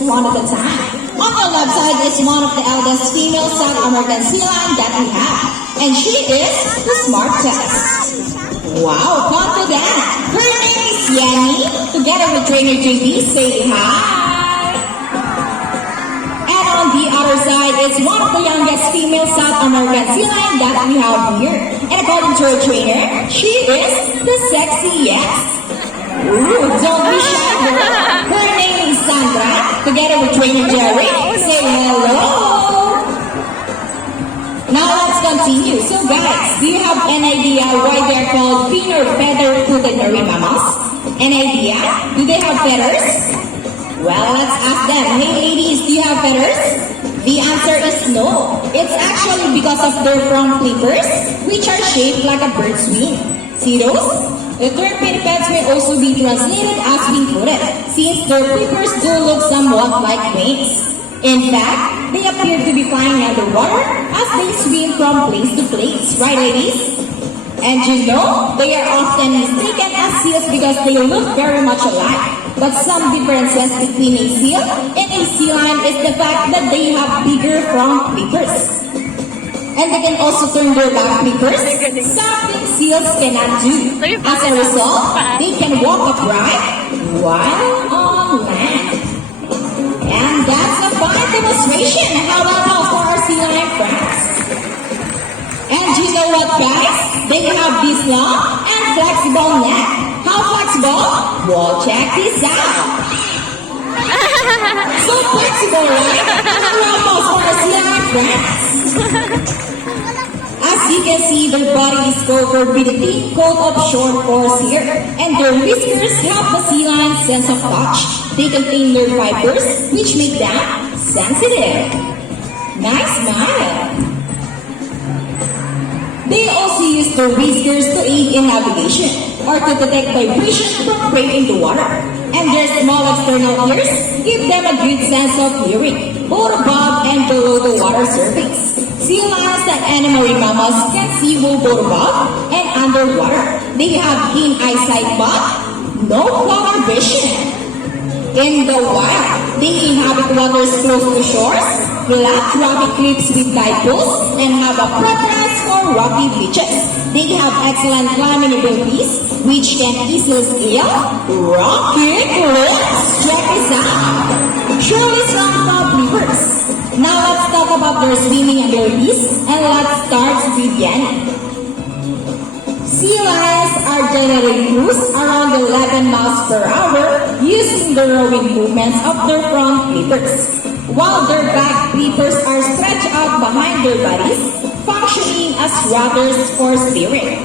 one at a time. On the left side is one of the eldest female South American sea lion that we have. And she is the Smart Test. Wow, confident. Her name is Yanni. Together with trainer JB, say hi. And on the other side is one of the youngest female South American sea lion that we have here. And according to her trainer, she is the sexiest. Ooh, don't be shy, girl. Her name is Sandra. Together with trainer Jerry, say hello. Now let's continue. So guys, do you have an idea why they're called fin or feather-footed marine mammals? An idea? Do they have feathers? Well, let's ask them. Hey ladies, do you have feathers? The answer is no. It's actually because of their front flippers, which are shaped like a bird's wing. See those? The term pinnipeds may also be translated as wing-footed, since their flippers do look somewhat like wings. In fact, they appear to be flying underwater as they swim from place to place, right ladies? And you know, they are often mistaken as seals because they look very much alike. But some differences between a seal and a sea lion is the fact that they have bigger front flippers. And they can also turn their back flippers, something seals cannot do. As a result, they can walk upright while on land. And that's a fine demonstration. How about for our sea lion friends? And you know what, guys? They have this long and flexible neck. How flexible? Well, check this out. So flexible, right? How about for our sea lion friends? As you can see, their body is covered with a thick coat of short pores here, and their whiskers help the sea lion's sense of touch. They contain nerve fibers, which make them sensitive. Nice smile. They also use their whiskers to aid in navigation, or to detect vibration from prey in the water. And their small external ears give them a good sense of hearing, both above and below the water surface. Sea lions and marine mammals can see both above and underwater. They have keen eyesight but no color vision. In the wild, they inhabit waters close to shores, flat rocky cliffs with tide pools, and have a preference for rocky beaches. They have excellent climbing abilities, which can easily scale rocky cliffs. Check this out. Truly strong front flippers. Now let's talk about their swimming abilities, and let's start with Yanni. Sea lions are generally cruise around 11 miles per hour using the rowing movements of their front flippers, while their back flippers are stretched out behind their bodies, functioning as rudders for steering.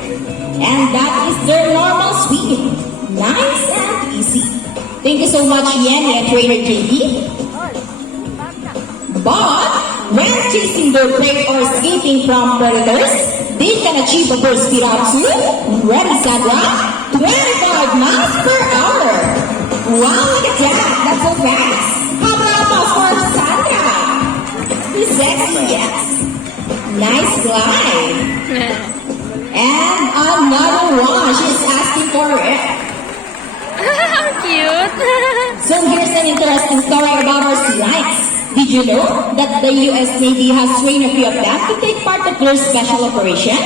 And that is their normal swim. Nice and easy. Thank you so much, Yanni and trainer JD. But when chasing their prey or escaping from predators, they can achieve a burst speed up to, ready Sandra, 25 miles per hour. Wow, look at that, that's so fast. How about for Sandra? The sexiest. Nice glide. And another one, she's asking for it. How cute! So here's an interesting story about our sea lions. Did you know that the US Navy has trained a few of them to take part of their special operation?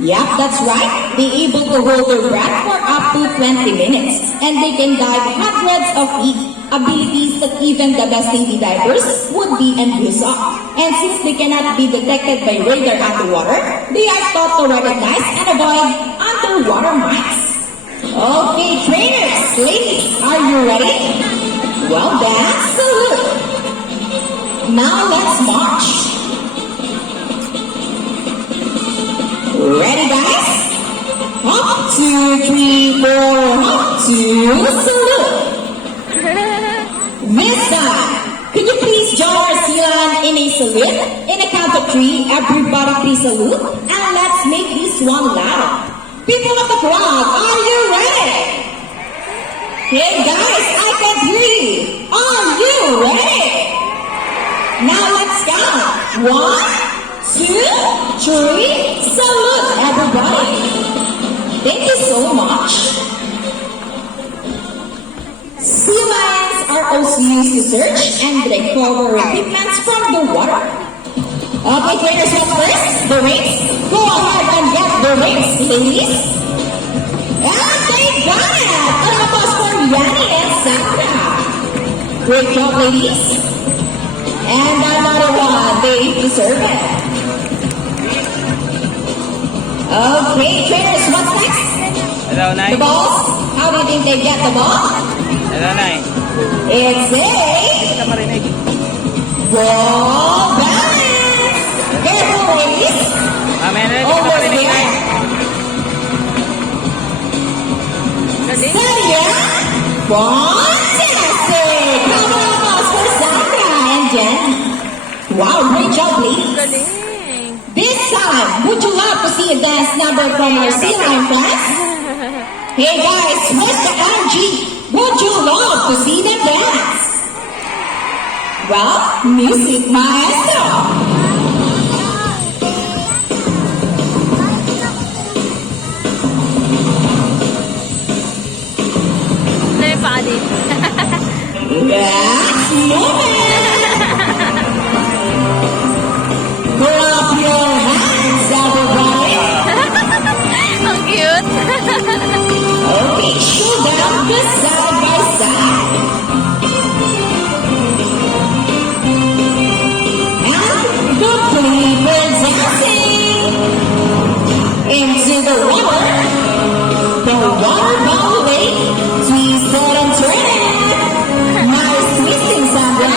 Yep, that's right. They're able to hold their breath for up to 20 minutes, and they can dive hundreds of feet, abilities that even the best Navy divers would be envious of. And since they cannot be detected by radar underwater, they are taught to recognize and avoid underwater mines. Okay, trainers, ladies, are you ready? Well, that's the look. Now let's march. Ready, guys? Hop, 2, 3, 4, hop, 2, salute. This time, could you please join our sea lion in a salute? In a count of 3, everybody please salute. And let's make this one loud. People of the crowd, are you ready? Hey guys, I can't hear you. Are you ready? Now let's count. 1, 2, 3, salute everybody. Thank you so much. Sea lions are also used to search and recover equipment from the water. Okay, trainers, what's first? The rings. Go ahead and get the rings, ladies. And they got it! An applause for Yanni and Sandra. Great job, ladies. And another one, they deserve it. Okay, trainers, what's next? Hello, Nay. The balls. How do you think they get the ball? Hello, Nay. It's a Kita marinig. ball balance. Careful, ladies. Mamaya na, hindi kita Almost marinig, Nay. there. Galing. Celia. Fantastic. Come on, for Sandra and Jen. Wow, great job, ladies. Galing. This time, would you love to see a dance number from our Sea Lion class? Hey guys, where's the energy? Would you love to see them dance? Well, music maestro. May padi. Let's move it. Clap your hands, everybody. Ang cute. Okay, show them the side by side. And the people dancing into the water. The water bouncing, twisted and turning. Nice twisting, Sandra.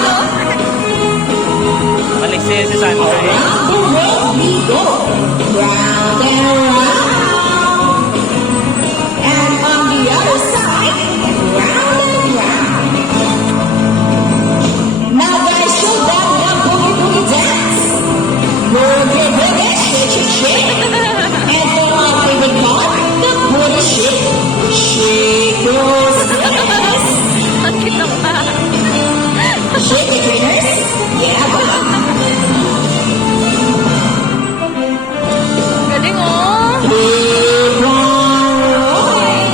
Balik si Sandra. Around the world we go, round and round. And on the other side, round and round. Now guys, show them the boogie boogie dance. Boogie boogie, shake shake shake. And for our favorite part, the booty shake. Shake those hips. Ang cute ng pa. Shake it, trainers. Yeah, Galing oh. keep on rolling.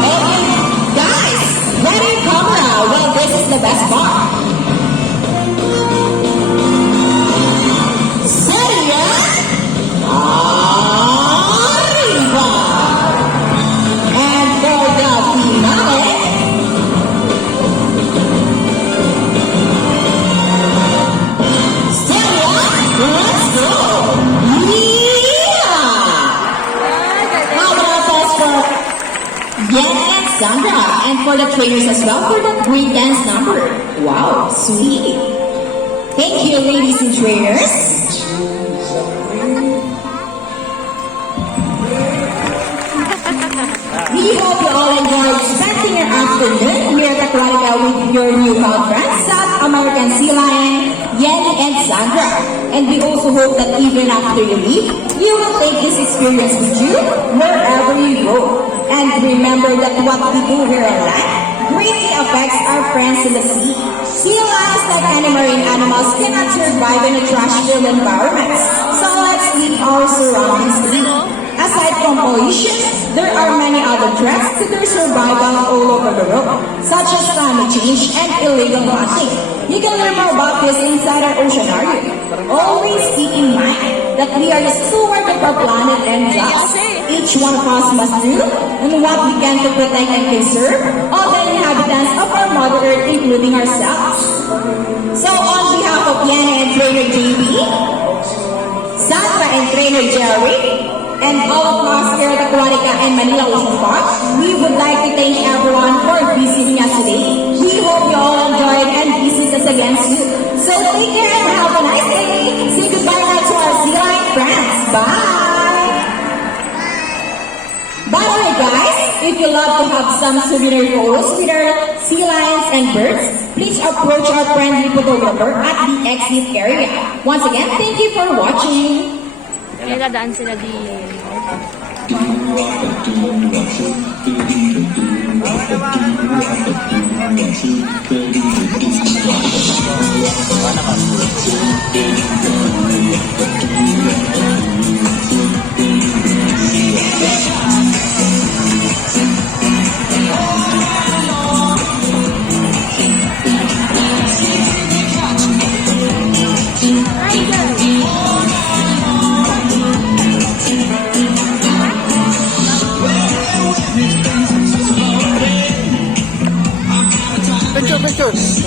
Okay, guys, ready camera. Well, this is the best part. Seria arriba. And for the finale, Seria, let's go. Yeah. How about us for Yen and Sandra, and for the trainers as well for the great dance number. Wow, sweet. Thank you, ladies and trainers. We hope you all enjoyed spending your afternoon here at Aquatica with your newfound friends, South American Sea Lion, Yenny and Sandra. And we also hope that even after you leave, you will take this experience with you wherever you go. And remember that what we do here on land greatly affects our friends in the sea. Sea lions, like any marine animals, cannot survive in a trash-filled environment. So let's keep our surroundings clean. Aside from pollution, there are many other threats to their survival all over the world, such as climate change and illegal hunting. You can learn more about this inside our oceanarium. Always keep in mind that we are the steward of our planet and jobs each one of us must do, and what we can to protect and conserve all the inhabitants of our Mother Earth, including ourselves. So on behalf of Yana and Trainer JB, Sandra and Trainer Jerry, and all of us here at Aquatica and Manila Ocean Park, we would like to thank everyone for visiting us today. We hope you all enjoyed and visit us again soon. So take care and have a nice day. Say goodbye now to our Sea Lion friends. Bye! By the way guys, if you love to have some souvenir photos with our sea lions and birds, please approach our friendly photographer at the exit area. Once again, thank you for watching. May dadaan sila di. Hello!